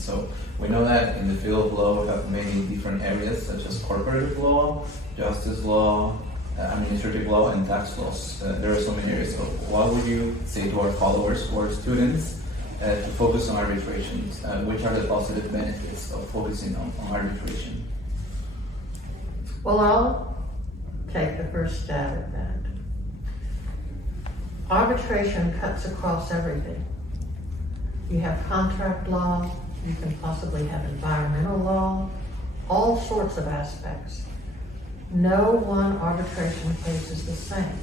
So we know that in the field of law we have many different areas such as corporate law, justice law, administrative law, and tax laws. There are so many areas. So what would you say to our followers or students to focus on arbitration? Which are the positive benefits of focusing on arbitration? Well, I'll take the first stab at that. Arbitration cuts across everything. You have contract law, you can possibly have environmental law, all sorts of aspects. No one arbitration case is the same.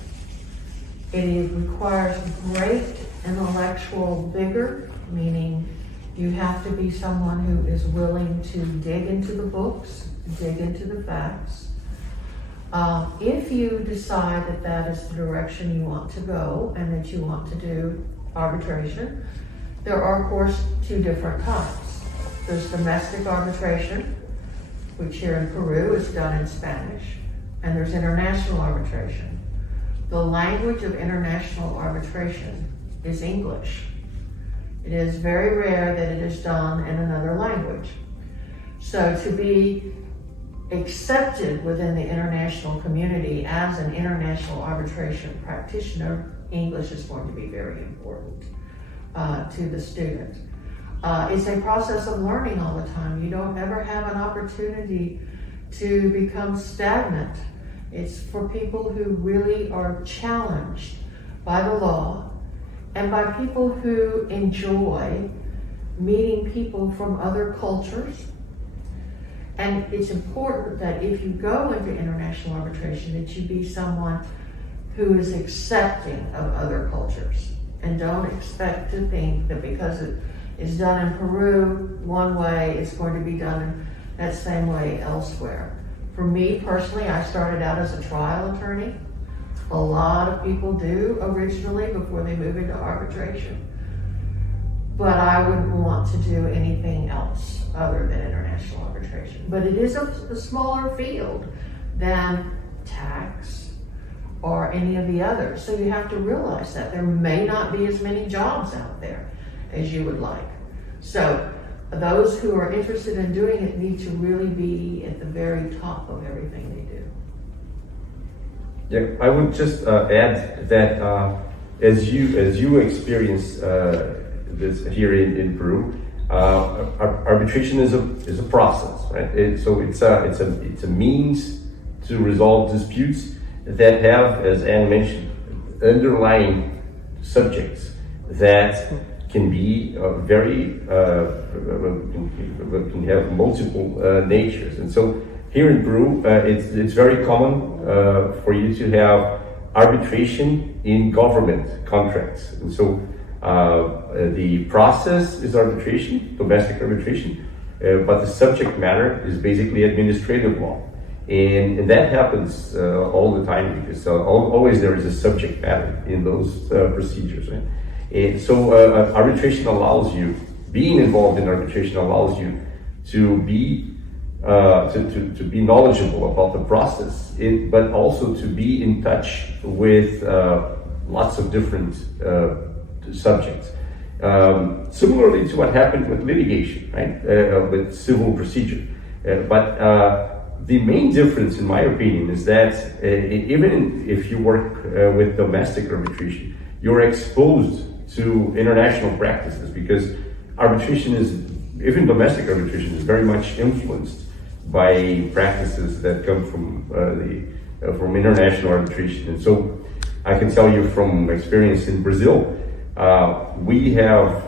It requires great intellectual vigor, meaning you have to be someone who is willing to dig into the books, dig into the facts. If you decide that that is the direction you want to go and that you want to do arbitration, there are, of course, two different types. There's domestic arbitration, which here in Peru is done in Spanish, and there's international arbitration. The language of international arbitration is English. It is very rare that it is done in another language. So to be accepted within the international community as an international arbitration practitioner, English is going to be very important to the student. It's a process of learning all the time. You don't ever have an opportunity to become stagnant. It's for people who really are challenged by the law and by people who enjoy meeting people from other cultures. And it's important that if you go into international arbitration, that you be someone who is accepting of other cultures. And don't expect to think that because it is done in Peru one way, it's going to be done that same way elsewhere. For me personally, I started out as a trial attorney. A lot of people do originally before they move into arbitration. But I wouldn't want to do anything else other than international arbitration. But it is a smaller field than tax or any of the others. So you have to realize that there may not be as many jobs out there as you would like. So those who are interested in doing it need to really be at the very top of everything they do. Yeah, I would just add that as you experience this here in Peru, arbitration is a process, right? So it's a means to resolve disputes that have, as Anne mentioned, underlying subjects that can be can have multiple natures. And so here in Peru, it's very common for you to have arbitration in government contracts. And so the process is arbitration, domestic arbitration, but the subject matter is basically administrative law. And that happens all the time because always there is a subject matter in those procedures, right? And so arbitration allows you, being involved in arbitration allows you to be knowledgeable about the process, but also to be in touch with lots of different subjects. Similarly to what happened with litigation, right? With civil procedure. But the main difference, in my opinion, is that even if you work with domestic arbitration, you're exposed to international practices because arbitration even domestic arbitration is very much influenced by practices that come from international arbitration. And so I can tell you from experience in Brazil, we have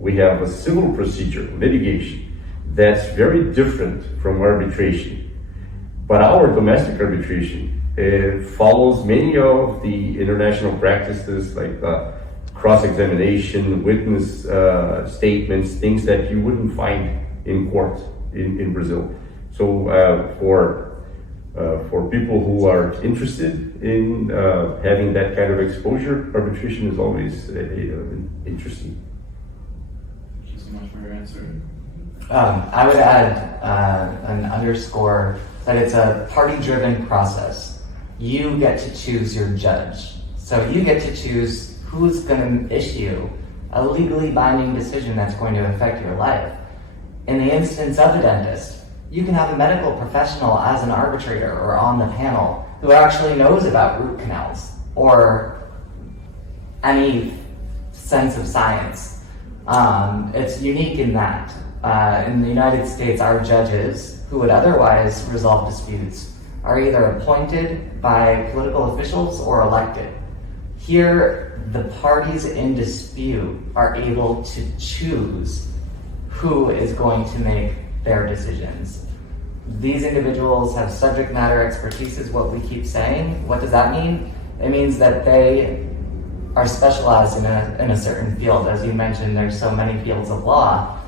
a civil procedure, litigation, that's very different from arbitration. But our domestic arbitration follows many of the international practices like cross-examination, witness statements, things that you wouldn't find in court in Brazil. So for people who are interested in having that kind of exposure, arbitration is always interesting. Thank you so much for your answer. I would add an underscore that it's a party-driven process. You get to choose your judge. So you get to choose who's going to issue a legally binding decision that's going to affect your life. In the instance of a dentist, you can have a medical professional as an arbitrator or on the panel who actually knows about root canals or any sense of science. It's unique in that. In the United States, our judges, who would otherwise resolve disputes, are either appointed by political officials or elected. Here, the parties in dispute are able to choose who is going to make their decisions. These individuals have subject matter expertise, is what we keep saying. What does that mean? It means that they are specialized in a certain field. As you mentioned, there's so many fields of law.